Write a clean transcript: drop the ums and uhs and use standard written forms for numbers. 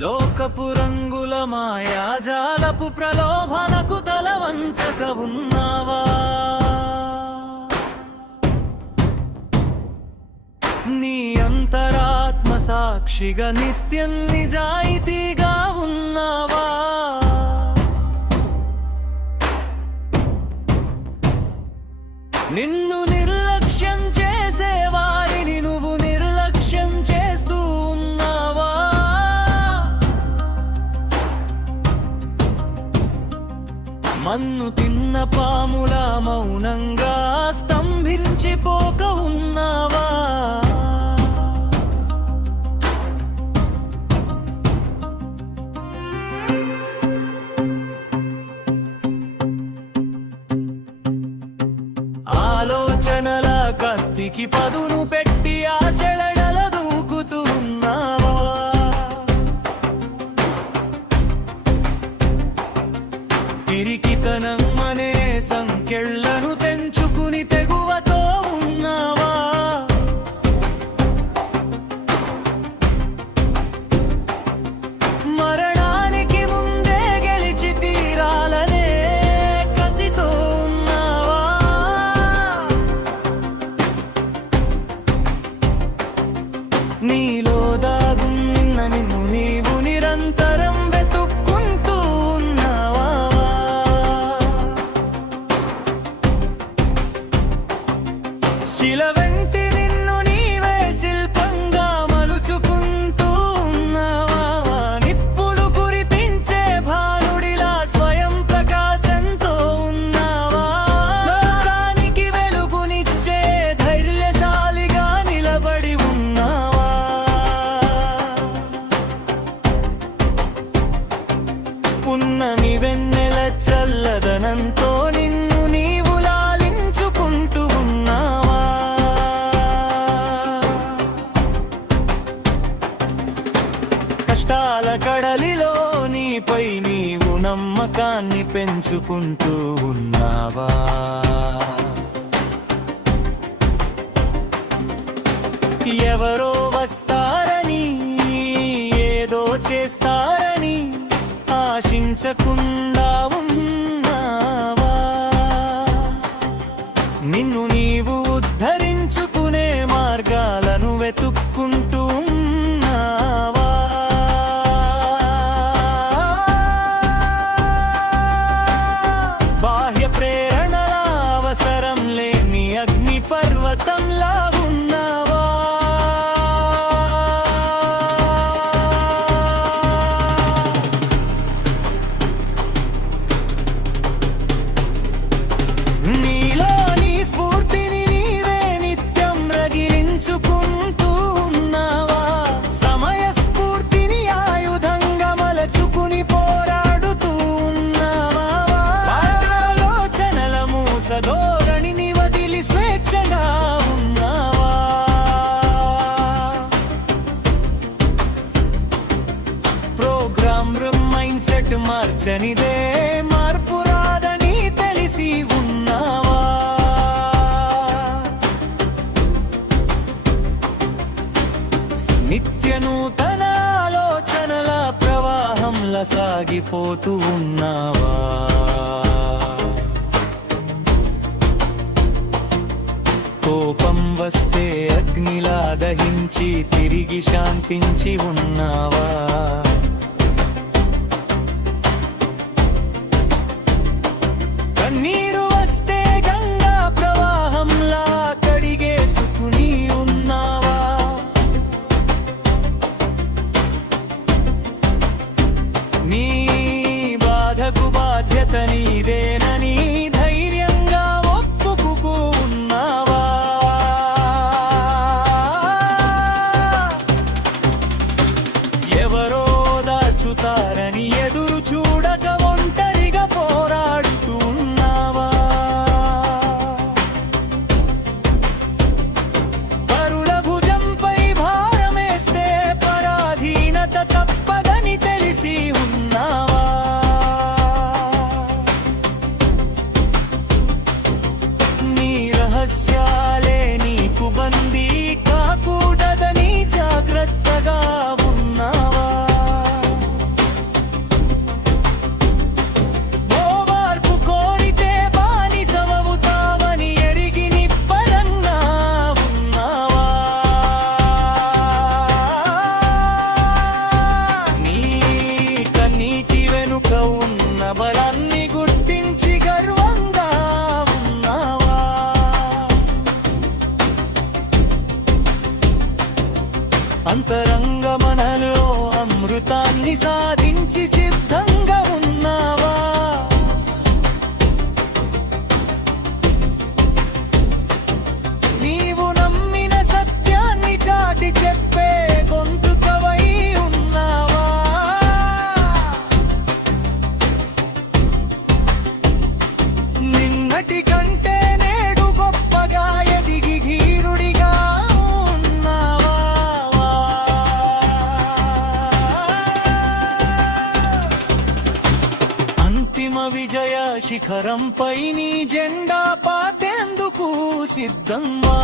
లోకపు రంగుల మాయాజాలపు ప్రలోభనకు తల వంచక ఉన్నావా? నీ అంతరాత్మ సాక్షిగా నిత్యం నిజాయితీగా ఉన్నావా? నిన్ను నిర్లక్ష్యం చేసే వారిని నువ్వు నిర్లక్ష్యం చేస్తూ ఉన్నావా? మన్ను తిన్న పాముల మౌనంగా స్తంభించిపోక ఉన్నావా? ఆలోచనల కత్తికి పదును పెట్టి ఆ చెడల దూకుతూ ఉన్నావా? పిరికితనం అనే సంకెళ్లను తెంచుకుని తెగువతో ఉన్నావా? మరణానికి ముందే గెలిచి తీరాలనే కసితో ఉన్నావా? నీలో దాగున్న నిన్ను నీవు నిరంతరం వెతుక్కుంటూ ఉన్నావా? శిల వెంటి నిన్ను నీవే శిల్పంగా మలుచుకుంటూ ఉన్నావా? నిప్పులు కురిపించే భానుడిలా స్వయం ప్రకాశంతో ఉన్నావా? లోకానికి వెలుగునిచ్చే ధైర్యశాలిగా నిలబడి ఉన్నావా? పున్నమి వెన్నెల చల్లదనంతో నిన్ను నీవు లాలించుకుంటూ ఉన్నావా? కష్టాల కడలిలో నీపై నీవు నమ్మకాన్ని పెంచుకుంటూ ఉన్నావా? ఎవరో వస్తారని ఏదో చేస్తారని ఆశించకుండా ఉన్నావా? నిన్ను నీవు ఉద్ధరించుకునే మార్గాలను వెతుక్కుంటూ ఉన్నావా? బాహ్య ప్రేరణల అవసరం లేని అగ్ని పర్వతంలా ఉన్నావా? నీలో నీ స్ఫూర్తిని నీవే నిత్యం రగిలించుకుంటూ ఉన్నావా? సమయ స్ఫూర్తిని ఆయుధంగా మలచుకుని పోరాడుతూ ఉన్నావా? ఆలోచనల మూసధోరణిని వదిలి స్వేచ్ఛగా ఉన్నావా? ప్రోగ్రామ్ మైండ్ సెట్ మార్చనిదే మార్పు రాదని తెలిసి ఉన్నావా? నిత్య నూతన ఆలోచనల ప్రవాహంలా సాగిపోతూ ఉన్నావా? కోపం వస్తే అగ్నిలా దహించి తిరిగి శాంతించి ఉన్నావా? కన్నీరు వస్తే గంగా ప్రవాహంలా కడిగేసుకుని ఉన్నావా? నీ బాధకు బాధ్యత నీదేనని ధైర్యంగా ఒప్పుకు ఉన్నావా? ఎవరో అంతరంగమనలో అమృతాన్ని సాధించి సిద్ధంగా ఉన్నావా? నీవు నమ్మిన సత్యాన్ని చాటి చెప్పే గొంతుకవై ఉన్నావా? నిన్నటి కంటే నేడు గొప్పగా ఎదిగి ధీరుడిగా ఉన్నావా? అంతిమ విజయ శిఖరంపై నీ జెండా పాతేందుకు సిద్ధంవా?